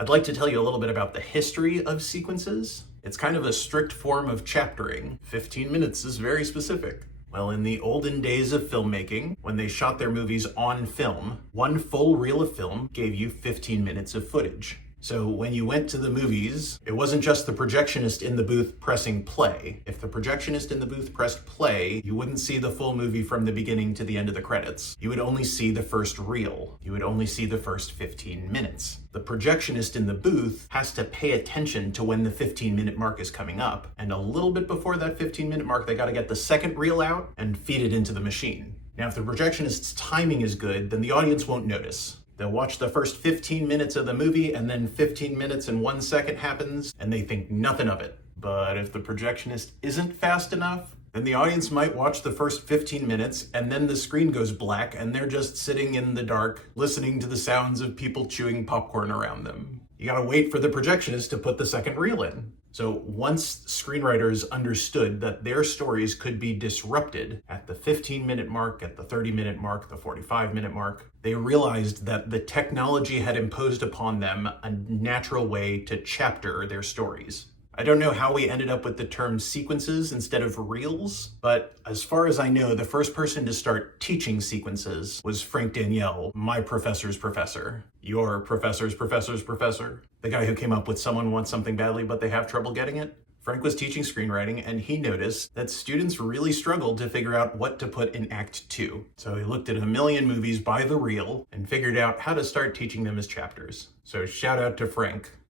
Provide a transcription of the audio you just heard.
I'd like to tell you a little bit about the history of sequences. It's kind of a strict form of chaptering. 15 minutes is very specific. Well, in the olden days of filmmaking, when they shot their movies on film, one full reel of film gave you 15 minutes of footage. So when you went to the movies, it wasn't just the projectionist in the booth pressing play. If the projectionist in the booth pressed play, you wouldn't see the full movie from the beginning to the end of the credits. You would only see the first reel. You would only see the first 15 minutes. The projectionist in the booth has to pay attention to when the 15-minute mark is coming up, and a little bit before that 15-minute mark, they gotta get the second reel out and feed it into the machine. Now, if the projectionist's timing is good, then the audience won't notice. They'll watch the first 15 minutes of the movie, and then 15 minutes and 1 second happens, and they think nothing of it. But if the projectionist isn't fast enough, then the audience might watch the first 15 minutes, and then the screen goes black, and they're just sitting in the dark, listening to the sounds of people chewing popcorn around them. You gotta wait for the projectionist to put the second reel in. So once screenwriters understood that their stories could be disrupted at the 15-minute mark, at the 30-minute mark, the 45-minute mark, they realized that the technology had imposed upon them a natural way to chapter their stories. I don't know how we ended up with the term sequences instead of reels, but as far as I know, the first person to start teaching sequences was Frank Daniel, my professor's professor. Your professor's professor's professor. The guy who came up with someone wants something badly, but they have trouble getting it. Frank was teaching screenwriting, and he noticed that students really struggled to figure out what to put in Act 2. So he looked at a million movies by the reel and figured out how to start teaching them as chapters. So shout out to Frank.